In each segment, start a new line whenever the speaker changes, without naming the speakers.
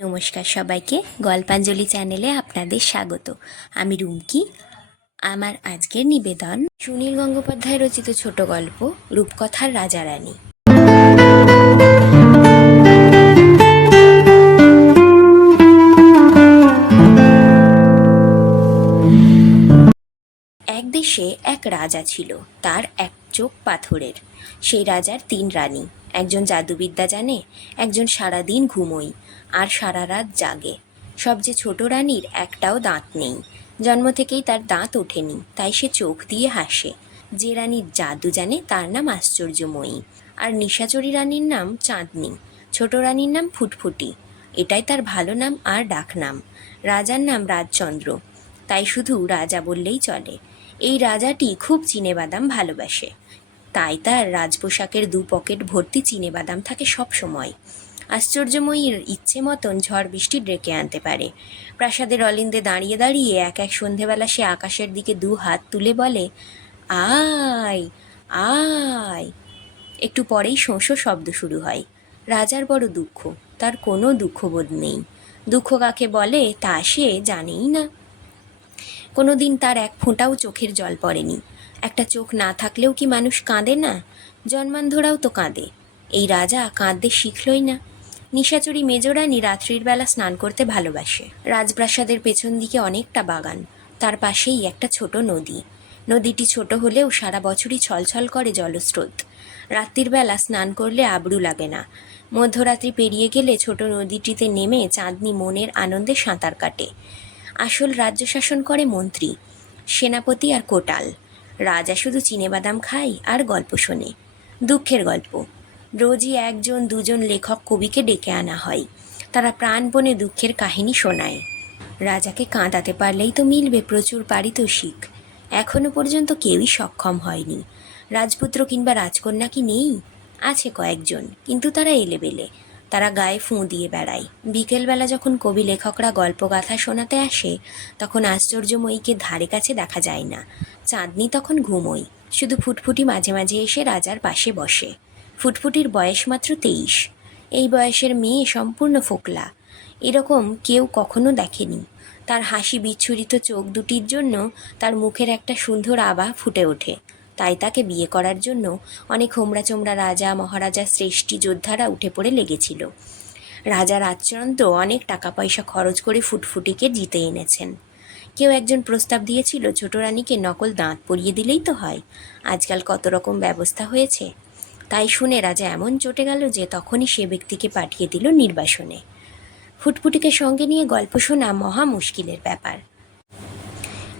নমস্কার সবাইকে, গল্পাঞ্জলি চ্যানেলে আপনাদের স্বাগত। আমি রুমকি। আমার আজকের নিবেদন, সুনীল গঙ্গোপাধ্যায় রচিত ছোট গল্প, রূপকথার রাজা রানী এক দেশে এক রাজা ছিল, তার এক চোখ পাথরের। সেই রাজার তিন রানী। একজন জাদুবিদ্যা জানে, একজন সারাদিন ঘুমোই আর সারা রাত জাগে। সবচেয়ে ছোট রানীর একটাও দাঁত নেই। জন্ম থেকেই তার দাঁত ওঠেনি, তাই সে চোখ দিয়ে হাসে। যে রানীর জাদু জানে, তার নাম আশ্চর্যময়ী। আর নিশাচরী রানীর নাম চাঁদনি। ছোট রানীর নাম ফুটফুটি। এটাই তার ভালো নাম আর ডাক নাম। রাজার নাম রাজচন্দ্র। তাই শুধু রাজা বললেই চলে। এই রাজাটি খুব চিনেবাদাম ভালোবাসে। তাই তার রাজপোশাকের দু পকেট ভর্তি চিনে বাদাম থাকে সব সময়। আশ্চর্যময়ীর ইচ্ছে মতন ঝড় বৃষ্টি ডেকে আনতে পারে। প্রাসাদের অলিন্দে দাঁড়িয়ে দাঁড়িয়ে এক এক সন্ধেবেলা সে আকাশের দিকে দু হাত তুলে বলে, আয় আয়। একটু পরেই শোঁসো শব্দ শুরু হয়। রাজার বড় দুঃখ, তার কোনো দুঃখবোধ নেই। দুঃখ কাকে বলে, তা সে জানেই না। কোনোদিন তার এক ফোঁটাও চোখের জল পড়েনি। একটা চোখ না থাকলেও কি মানুষ কাঁদে না? জন্মান্ধরাও তো কাঁদে। এই রাজা কাঁদতে শিখলই না। নিশাচুরি মেজরানি রাত্রির বেলা স্নান করতে ভালোবাসে। রাজপ্রাসাদের পেছন দিকে অনেকটা বাগান। তার পাশেই একটা ছোট নদী। নদীটি ছোট হলেও সারা বছরই ছলছল করে জলস্রোত। রাত্রির বেলা স্নান করলে আবরু লাগে না। মধ্যরাত্রি পেরিয়ে গেলে ছোট নদীটিতে নেমে চাঁদনি মনের আনন্দে সাঁতার কাটে। আসল রাজ্য শাসন করে মন্ত্রী, সেনাপতি আর কোটাল। রাজা শুধু চিনেবাদাম খায় আর গল্প শোনে। দুঃখের গল্প। রোজই একজন, দুজন লেখক কবিকে ডেকে আনা হয়। তারা প্রাণপণে দুঃখের কাহিনী শোনায়। রাজাকে কাঁদাতে পারলেই তো মিলবে প্রচুর পারিতোষিক। এখনও পর্যন্ত কেউই সক্ষম হয়নি। রাজপুত্র কিংবা রাজকন্যা কি নেই? আছে কয়েকজন, কিন্তু তারা এলেবেলে। তারা গায়ে ফুঁ দিয়ে বেড়ায়। বিকেলবেলা যখন কবি লেখকরা গল্পগাথা শোনাতে আসে, তখন আশ্চর্যময়ীকে ধারে কাছে দেখা যায় না। চাঁদনি তখন ঘুমোয়, শুধু ফুটফুটি মাঝে মাঝে এসে রাজার পাশে বসে। ফুটফুটির বয়স মাত্র তেইশ। এই বয়সের মেয়ে সম্পূর্ণ ফোকলা। এরকম কেউ কখনো দেখেনি। তার হাসি বিচ্ছুরিত চোখ দুটির জন্য তার মুখের একটা সুন্দর আভা ফুটে ওঠে। তাই তাকে বিয়ে করার জন্য অনেক হোমরা চোমরা রাজা, মহারাজা শ্রেষ্ঠী যোদ্ধারা উঠে পড়ে লেগেছিল। রাজা রাজচন্দ্র অনেক টাকা পয়সা খরচ করে ফুটফুটিকে জিতে এনেছেন। কেউ একজন প্রস্তাব দিয়েছিল, ছোট রানীকে নকল দাঁত পরিয়ে দিলেই তো হয়। আজকাল কত রকম ব্যবস্থা হয়েছে। তাই শুনে রাজা এমন চটে গেল যে তখনই সে ব্যক্তিকে পাঠিয়ে দিল নির্বাসনে। ফুটফুটিকে সঙ্গে নিয়ে গল্প শোনা মহা মুশকিলের ব্যাপার।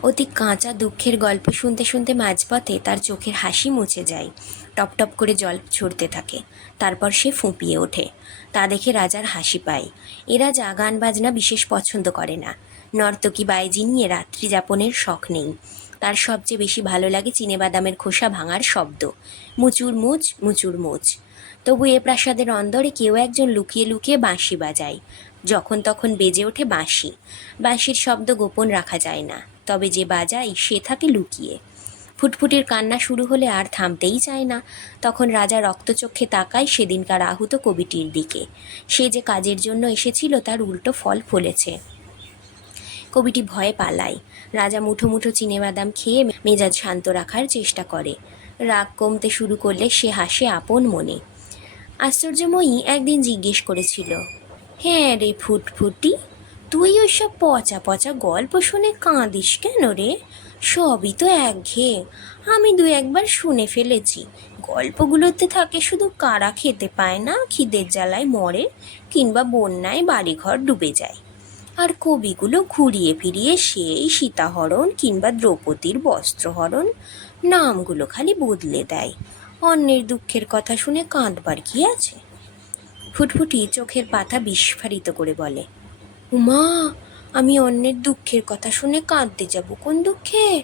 অতি কাঁচা দুঃখের গল্প শুনতে শুনতে মাঝপথে তার চোখের হাসি মুছে যায়। টপ টপ করে জল ছড়তে থাকে। তারপর সে ফুঁপিয়ে ওঠে। তা দেখে রাজার হাসি পায়। এ রাজা গান বাজনা বিশেষ পছন্দ করে না। নর্তকী বাইজি নিয়ে রাত্রি যাপনের শখ নেই। তার সবচেয়ে বেশি ভালো লাগে চিনেবাদামের খোসা ভাঙার শব্দ। মুচুর মুচ মুচুর মুচ। তবু এ প্রাসাদের অন্দরে কেউ একজন লুকিয়ে লুকিয়ে বাঁশি বাজায়। যখন তখন বেজে ওঠে বাঁশি। বাঁশির শব্দ গোপন রাখা যায় না। তবে যে বাজায় সে থাকে লুকিয়ে। ফুটফুটির কান্না শুরু হলে আর থামতেই চায় না। তখন রাজা রক্তচক্ষে তাকায় সেদিনকার আহুত কবিটির দিকে। সে যে কাজের জন্য এসেছিল তার উল্টো ফল ফলেছে। কবিটি ভয়ে পালায়। রাজা মুঠো মুঠো চিনেবাদাম খেয়ে মেজাজ শান্ত রাখার চেষ্টা করে। রাগ কমতে শুরু করলে সে হাসে আপন মনে। আশ্চর্যময়ী একদিন জিজ্ঞেস করেছিল হ্যাঁ রে ফুটফুটি তুই ওইসব পচা পচা গল্প শুনে কাঁদিস কেন রে? সবই তো একঘেয়ে। আমি দু একবার শুনে ফেলেছি। গল্পগুলোতে থাকে শুধু কারা খেতে পায় না, খিদের জ্বালায় মরে, কিংবা বন্যায় বাড়িঘর ডুবে যায়। আর কবিগুলো ঘুরিয়ে ফিরিয়ে সেই সীতাহরণ কিংবা দ্রৌপদীর বস্ত্রহরণ নামগুলো খালি বদলে দেয়। অন্যের দুঃখের কথা শুনে কাঁদবার কি আছে? ফুটফুটি চোখের পাতা বিস্ফারিত করে বলে উমা, আমি অন্যের দুঃখের কথা শুনে কাঁদতে যাব। কোন দুঃখে?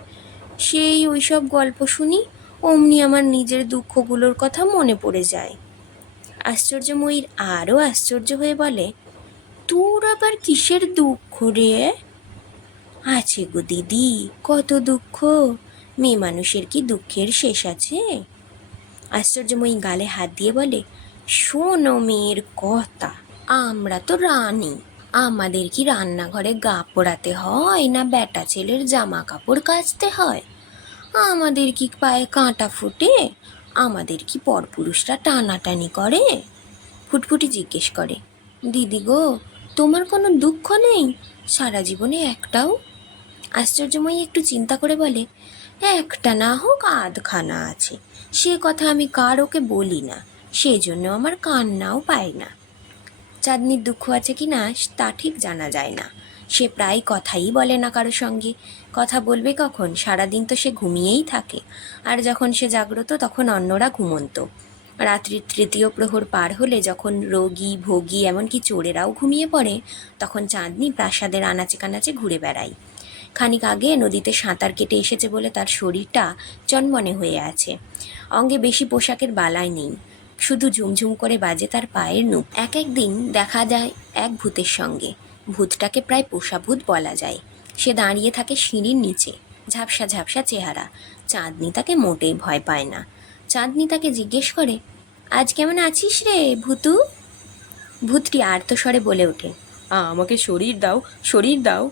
সেই ওইসব গল্প শুনি অমনি আমার নিজের দুঃখগুলোর কথা মনে পড়ে যায়। আশ্চর্যময়ীর আরও আশ্চর্য হয়ে বলে, তোর আবার কিসের দুঃখ রে? আছে গো দিদি, কত দুঃখ। মেয়ে মানুষের কি দুঃখের শেষ আছে? আশ্চর্যময়ী গালে হাত দিয়ে বলে, শোনো মেয়ের কথা, আমরা তো রানী। আমাদের কি রান্নাঘরে গা পোড়াতে হয় না বেটা ছেলের জামা কাপড় কাচতে হয়? আমাদের কি পায়ে কাঁটা ফুটে? আমাদের কি পরপুরুষরা টানাটানি করে? ফুটফুটি জিজ্ঞেস করে, দিদি গো, তোমার কোনো দুঃখ নেই? সারা জীবনে একটাও? আশ্চর্যময়ী একটু চিন্তা করে বলে, একটা না হোক আধখানা আছে। সে কথা আমি কার ওকে বলি না। সেজন্য আমার কান্নাও পায় না। চাঁদনির দুঃখ আছে কি না, তা ঠিক জানা যায় না। সে প্রায় কথাই বলে না কারও সঙ্গে। কথা বলবে কখন? সারাদিন তো সে ঘুমিয়েই থাকে। আর যখন সে জাগ্রত, তখন অন্যরা ঘুমন্ত। রাত্রির তৃতীয় প্রহর পার হলে যখন রোগী, ভোগী, এমনকি চোরেরাও ঘুমিয়ে পড়ে, তখন চাঁদনি প্রাসাদের আনাচে কানাচে ঘুরে বেড়ায়। খানিক আগে নদীতে সাঁতার কেটে এসেছে বলে তার শরীরটা চনমনে হয়ে আছে। অঙ্গে বেশি পোশাকের বালাই নেই। শুধু ঝুমঝুম করে বাজে তার পায়ের নুপ। এক একদিন দেখা যায় এক ভূতের সঙ্গে। ভূতটাকে প্রায় পোষা ভূত বলা যায়। সে দাঁড়িয়ে থাকে সিঁড়ির নিচে। ঝাপসা ঝাপসা চেহারা। চাঁদনি তাকে মোটেই ভয় পায় না। চাঁদনি তাকে জিজ্ঞেস করে, আজ কেমন আছিস রে ভূতু? ভূতটি আর্তস্বরে বলে ওঠে
আমাকে শরীর দাও শরীর দাও।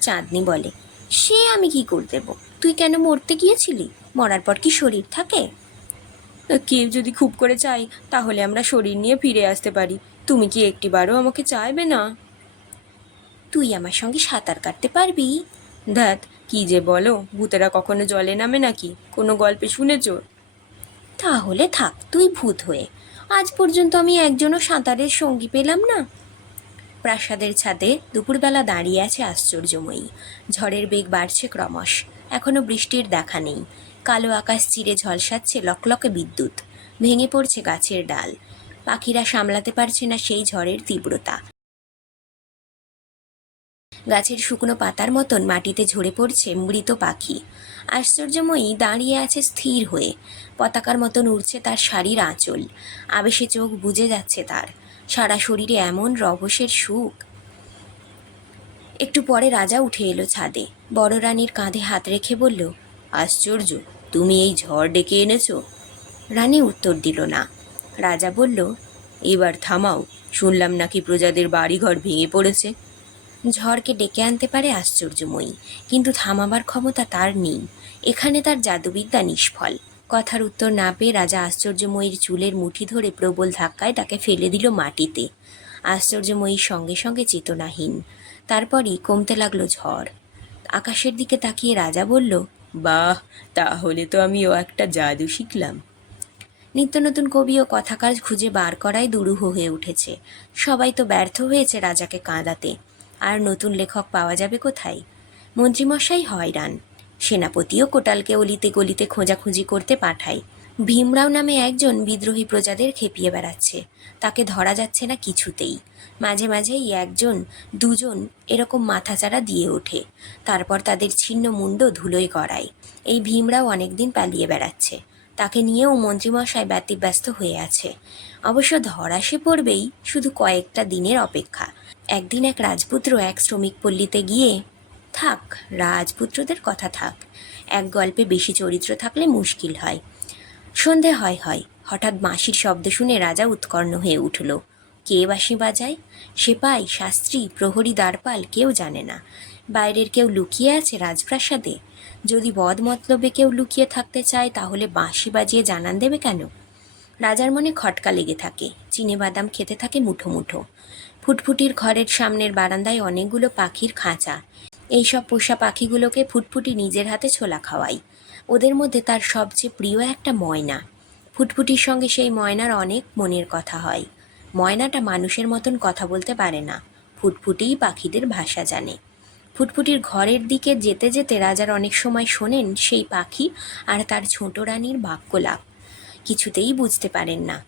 চাঁদনি বলে, সে আমি কি করে দেবো? তুই কেন মরতে গিয়েছিলি? মরার পর কি শরীর থাকে?
কেউ যদি খুব করে চাই, তাহলে আমরা শরীর নিয়ে ফিরে আসতে পারি। তুমি কি একটিবারও আমাকে চাইবে না?
তুই আমার সঙ্গে সাঁতার কাটতে পারবি?
ধ্যাত কি যে বলো, ভূতেরা কখনো জলে নামে নাকি? কোনো গল্পে শুনেছ?
তাহলে থাক, তুই ভূত হয়ে। আজ পর্যন্ত আমি একজনও সাঁতারের সঙ্গী পেলাম না। প্রাসাদের ছাদে দুপুরবেলা দাঁড়িয়ে আছে আশ্চর্যময়ী। ঝড়ের বেগ বাড়ছে ক্রমশ। এখনও বৃষ্টির দেখা নেই। কালো আকাশ চিরে ঝলসাচ্ছে লকলকে বিদ্যুৎ। ভেঙে পড়ছে গাছের ডাল। পাখিরা সামলাতে পারছে না সেই ঝড়ের তীব্রতা। গাছের শুকনো পাতার মতন মাটিতে ঝরে পড়ছে মৃত পাখি। আশ্চর্যময়ী দাঁড়িয়ে আছে স্থির হয়ে। পতাকার মতন উড়ছে তার শাড়ির আঁচল। আবেশে চোখ বুজে যাচ্ছে তার। সারা শরীরে এমন রভসের সুখ। একটু পরে রাজা উঠে এলো ছাদে। বড় রানীর কাঁধে হাত রেখে বলল, আশ্চর্য! তুমি এই ঝড় ডেকে এনেছো? রানী উত্তর দিল না। রাজা বলল,
এবার থামাও, শুনলাম নাকি প্রজাদের বাড়িঘর ভেঙে পড়েছে।
ঝড়কে ডেকে আনতে পারে আশ্চর্যময়ী, কিন্তু থামাবার ক্ষমতা তার নেই। এখানে তার জাদুবিদ্যা নিষ্ফল। কথার উত্তর না পেয়ে রাজা আশ্চর্যময়ীর চুলের মুঠি ধরে প্রবল ধাক্কায় তাকে ফেলে দিল মাটিতে। আশ্চর্যময়ীর সঙ্গে সঙ্গে চেতনাহীন। তারপরই কমতে লাগল ঝড়। আকাশের দিকে তাকিয়ে রাজা বলল
বাহ, তাহলে তো আমিও একটা জাদু শিখলাম।
নিত্য নতুন কবি ও কথাকার খুঁজে বার করাই দুরূহ হয়ে উঠেছে। সবাই তো ব্যর্থ হয়েছে রাজাকে কাঁদাতে। আর নতুন লেখক পাওয়া যাবে কোথায়? মন্ত্রীমশাই হয়রান। সেনাপতিও কোটালকে অলিতে গলিতে খোঁজাখুঁজি করতে পাঠায়। ভীমরাও নামে একজন বিদ্রোহী প্রজাদের খেপিয়ে বেড়াচ্ছে। তাকে ধরা যাচ্ছে না কিছুতেই। মাঝে মাঝেই একজন, দুজন এরকম মাথাচাড়া দিয়ে ওঠে। তারপর তাদের ছিন্ন মুন্ড ধুলোয় গড়ায়। এই ভীমরাও অনেকদিন পালিয়ে বেড়াচ্ছে। তাকে নিয়েও মন্ত্রীমশাই ব্যতিব্যস্ত হয়ে আছে। অবশ্য ধরা সে পড়বেই, শুধু কয়েকটা দিনের অপেক্ষা। একদিন এক রাজপুত্র এক শ্রমিক পল্লীতে গিয়ে, থাক, রাজপুত্রদের কথা থাক। এক গল্পে বেশি চরিত্র থাকলে মুশকিল হয়। সন্ধে হয় হয়। হঠাৎ বাঁশির শব্দ শুনে রাজা উৎকর্ণ হয়ে উঠল। কে বাঁশি বাজায়? সেপাই, শাস্ত্রী, প্রহরী, দ্বারপাল কেউ জানে না। বাইরের কেউ লুকিয়ে আছে রাজপ্রাসাদে? যদি বদ মতলবে কেউ লুকিয়ে থাকতে চায়, তাহলে বাঁশি বাজিয়ে জানান দেবে কেন? রাজার মনে খটকা লেগে থাকে। চিনে বাদাম খেতে থাকে মুঠো মুঠো। ফুটফুটির ঘরের সামনের বারান্দায় অনেকগুলো পাখির খাঁচা। এইসব পোষা পাখিগুলোকে ফুটফুটি নিজের হাতে ছোলা খাওয়াই ওদের মধ্যে তার সবচেয়ে প্রিয় একটা ময়না। ফুটফুটির সঙ্গে সেই ময়নার অনেক মনের কথা হয়। ময়নাটা মানুষের মতন কথা বলতে পারে না। ফুটফুটিই পাখিদের ভাষা জানে। ফুটফুটির ঘরের দিকে যেতে যেতে রাজার অনেক সময় শোনেন সেই পাখি আর তার ছোট রানীর বাক্যলাপ কিছুতেই বুঝতে পারেন না।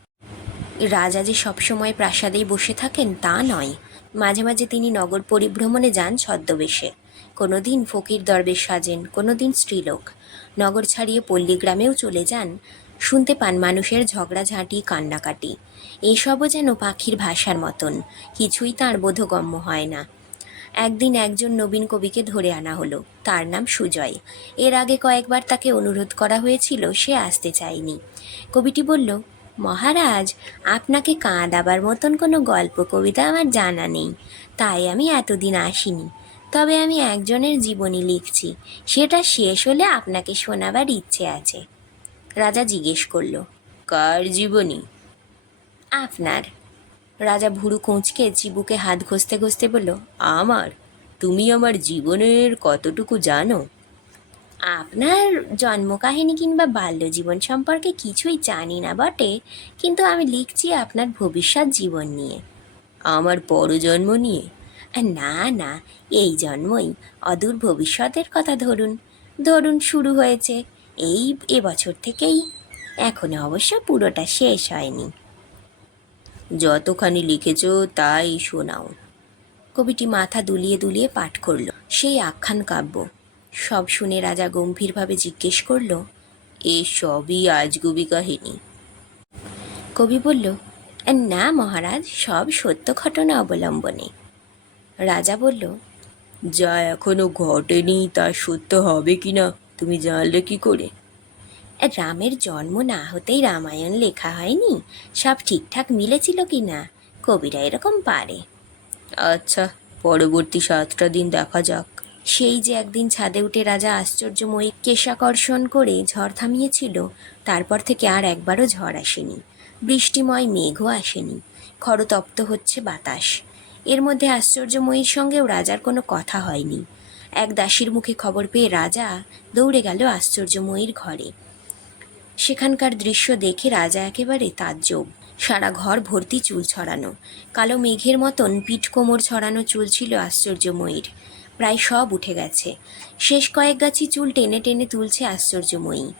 রাজা যে সবসময় প্রাসাদেই বসে থাকেন তা নয়। মাঝে মাঝে তিনি নগর পরিভ্রমণে যান ছদ্মবেশে। কোনো দিন ফকির দরবেশ সাজেন কোনো দিন স্ত্রীলোক। নগর ছাড়িয়ে পল্লীগ্রামেও চলে যান। শুনতে পান মানুষের ঝগড়াঝাঁটি, কান্নাকাটি। এসবও যেন পাখির ভাষার মতন। কিছুই তার বোধগম্য হয় না। একদিন একজন নবীন কবিকে ধরে আনা হলো। তার নাম সুজয়। এর আগে কয়েকবার তাকে অনুরোধ করা হয়েছিল, সে আসতে চায়নি। কবিটি বলল, মহারাজ, আপনাকে কাঁদাবার মতন কোনো গল্প, কবিতা আমার জানা নেই। তাই আমি এতদিন আসিনি। তবে আমি একজনের জীবনী লিখছি। সেটা শেষ হলে আপনাকে শোনাবার ইচ্ছে আছে। রাজা জিজ্ঞেস করল, কার জীবনী? আপনার। রাজা ভুরু কুঁচকে চিবুকে হাত ঘষতে ঘষতে বলল, আমার? তুমি আমার জীবনের কতটুকু জানো? আপনার জন্মকাহিনী কিংবা বাল্য জীবন সম্পর্কে কিছুই জানি না বটে, কিন্তু আমি লিখছি আপনার ভবিষ্যৎ জীবন নিয়ে, আমার পরজন্ম নিয়ে। না না, এই জন্মই অদূর ভবিষ্যতের কথা ধরুন। ধরুন শুরু হয়েছে এই এবছর থেকেই। এখনও অবশ্য পুরোটা শেষ হয়নি। যতখানি লিখেছ তাই শোনাও। কবিটি মাথা দুলিয়ে দুলিয়ে পাঠ করল। সেই আখ্যান কাব্য। সব শুনে রাজা গম্ভীরভাবে জিজ্ঞেস করল, এ সবই আজগুবি কাহিনী? কবি বলল, না মহারাজ, সব সত্য ঘটনা অবলম্বনে। রাজা বলল যা এখনও ঘটেনি তা সত্য হবে কি না তুমি জানলে কি করে? রামের জন্ম না হতেই রামায়ণ লেখা হয়নি। সব ঠিকঠাক মিলেছিল কি না কবিরা এরকম পারে। আচ্ছা পরবর্তী সাতটা দিন দেখা যাক। সেই যে একদিন ছাদে উঠে রাজা আশ্চর্যময়ী কেশাকর্ষণ করে ঝড় থামিয়েছিল তারপর থেকে আর একবারও ঝড় আসেনি। বৃষ্টিময় মেঘও আসেনি। খরতপ্ত হচ্ছে বাতাস। এর মধ্যে আশ্চর্যময়ীর সঙ্গেও রাজার কোনো কথা হয়নি। এক দাসীর মুখে খবর পেয়ে রাজা দৌড়ে গেল আশ্চর্যময়ীর ঘরে। সেখানকার দৃশ্য দেখে রাজা একেবারে তাজ্জব। সারা ঘর ভর্তি চুল ছড়ানো। কালো মেঘের মতন পিঠ কোমর ছড়ানো চুল ছিল আশ্চর্যময়ীর। প্রায় সব উঠে গেছে। শেষ কয়েক গাছি চুল টেনে টেনে তুলছে আশ্চর্যময়ী।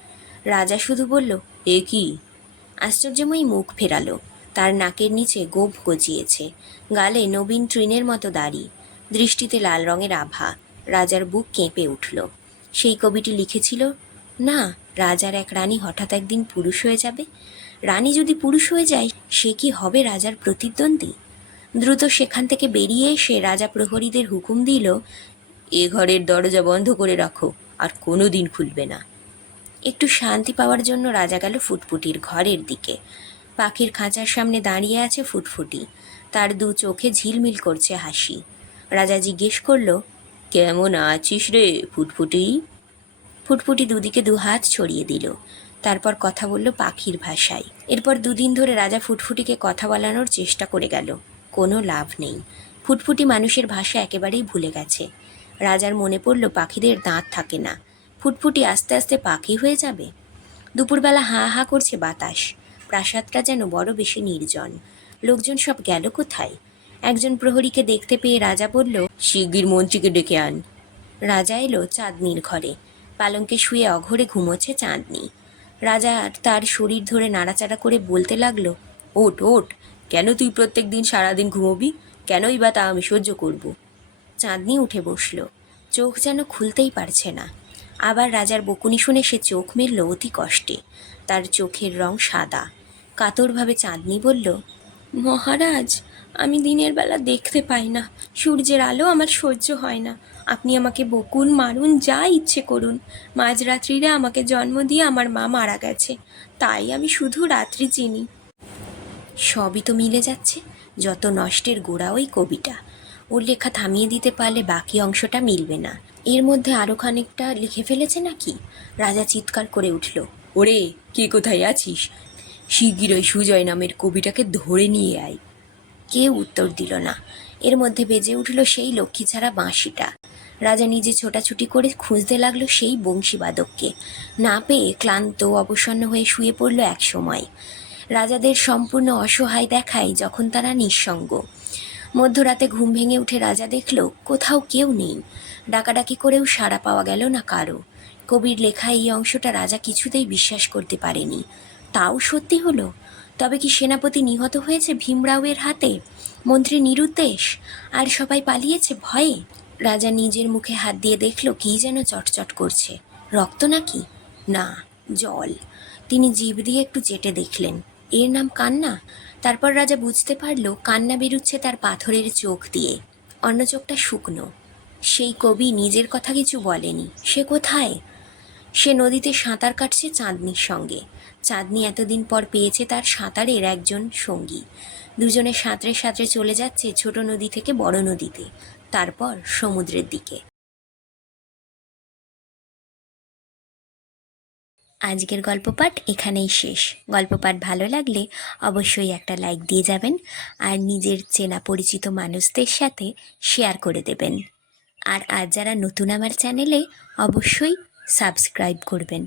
রাজা শুধু বলল, এ কি? আশ্চর্যময়ী মুখ ফেরালো। তার নাকের নিচে গোপ গজিয়েছে। গালে নবীন ট্রিনের মতো দাড়ি, দৃষ্টিতে লাল রঙের আভা, রাজার বুক কেঁপে উঠল। সেই কবিটি লিখেছিল, না, রাজার এক রানী হঠাৎ একদিন পুরুষ হয়ে যাবে। রানী যদি পুরুষ হয়ে যায়, সে কি হবে রাজার প্রতিদ্বন্দ্বী? দ্রুত সেখান থেকে বেরিয়ে এসে রাজা প্রহরীদের হুকুম দিল, এ ঘরের দরজা বন্ধ করে রাখো, আর কোনো দিন খুলবে না। একটু শান্তি পাওয়ার জন্য রাজা গেল ফুটফুটির ঘরের দিকে। পাখির খাঁচার সামনে দাঁড়িয়ে আছে ফুটফুটি। তার দু চোখে ঝিলমিল করছে হাসি। রাজা জিজ্ঞেস করল, কেমন আছিস রে ফুটফুটি? ফুটফুটি দুদিকে দু হাত ছড়িয়ে দিল। তারপর কথা বলল পাখির ভাষায়। এরপর দুদিন ধরে রাজা ফুটফুটিকে কথা বলানোর চেষ্টা করে গেল। কোনো লাভ নেই। ফুটফুটি মানুষের ভাষা একেবারেই ভুলে গেছে। রাজার মনে পড়ল পাখিদের দাঁত থাকে না। ফুটফুটি আস্তে আস্তে পাখি হয়ে যাবে। দুপুরবেলা হাঁ হাঁ করছে বাতাস। প্রাসাদটা যেন বড় বেশি নির্জন। লোকজন সব গেল কোথায়? একজন প্রহরীকে দেখতে পেয়ে রাজা বলল শিগগির মন্ত্রীকে ডেকে আন। রাজা এলো চাঁদনির ঘরে। পালঙ্কে শুয়ে অঘরে ঘুমোচ্ছে চাঁদনি। রাজা তার শরীর ধরে নাড়াচাড়া করে বলতে লাগল ওট ওট কেন তুই প্রত্যেক দিন সারাদিন ঘুমোবি? কেনই বা তা আমি সহ্য করব? চাঁদনি উঠে বসল। চোখ যেন খুলতেই পারছে না। আবার রাজার বকুনি শুনে সে চোখ মেলল অতি কষ্টে। তার চোখের রং সাদা। কাতরভাবে চাঁদনি বলল,
মহারাজ, আমি দিনের বেলা দেখতে পাই না। সূর্যের আলো আমার সহ্য হয় না। আপনি আমাকে বকুন মারুন, যা ইচ্ছে করুন। মাঝরাত্রিরে আমাকে জন্ম দিয়ে আমার মা মারা গেছে। তাই আমি শুধু রাত্রি চিনি।
সবই তো মিলে যাচ্ছে, যত নষ্টের গোড়া ওই কবিটা। ওর লেখা থামিয়ে দিতে পারলে বাকি অংশটা মিলবে না। এর মধ্যে আরও খানিকটা লিখে ফেলেছে নাকি? রাজা চিৎকার করে উঠল, ওরে, কে কোথায় আছিস? শিগগির ওই সুজয় নামের কবিটাকে ধরে নিয়ে আয়। কেউ উত্তর দিল না। এর মধ্যে বেজে উঠল সেই লক্ষ্মী ছাড়া বাঁশিটা। রাজা নিজে ছোটাছুটি করে খুঁজতে লাগল সেই বংশীবাদককে। না পেয়ে ক্লান্ত, অবসন্ন হয়ে শুয়ে পড়ল এক সময়। রাজাদের সম্পূর্ণ অসহায় দেখায় যখন তারা নিঃসঙ্গ। মধ্যরাতে ঘুম ভেঙে উঠে রাজা দেখল, কোথাও কেউ নেই। ডাকাডাকি করেও সাড়া পাওয়া গেল না কারও। কবির লেখা এই অংশটা রাজা কিছুতেই বিশ্বাস করতে পারেনি। তাও সত্যি হলো? তবে কি সেনাপতি নিহত হয়েছে ভীমরাওয়ের হাতে? মন্ত্রী নিরুদ্দেশ? আর সবাই পালিয়েছে ভয়ে? রাজা নিজের মুখে হাত দিয়ে দেখল কী যেন চটচট করছে। রক্ত নাকি? না, জল। তিনি জীব দিয়ে একটু চেটে দেখলেন। এর নাম কান্না? তারপর রাজা বুঝতে পারল কান্না বেরুচ্ছে তার পাথরের চোখ দিয়ে। অন্য চোখটা শুকনো। সেই কবি নিজের কথা কিছু বলেনি। সে কোথায়? সে নদীতে সাঁতার কাটছে চাঁদনির সঙ্গে। চাঁদনি এতদিন পর পেয়েছে তার সাঁতারের একজন সঙ্গী। দুজনে সাঁতরে সাঁতরে চলে যাচ্ছে ছোট নদী থেকে বড় নদীতে, তারপর সমুদ্রের দিকে। আজকের গল্প পাঠ এখানেই শেষ। গল্প পাঠ ভালো লাগলে অবশ্যই একটা লাইক দিয়ে যাবেন আর নিজের চেনা পরিচিত মানুষদের সাথে শেয়ার করে দেবেন। আর আজ যারা নতুন আমার চ্যানেলে অবশ্যই সাবস্ক্রাইব করবেন।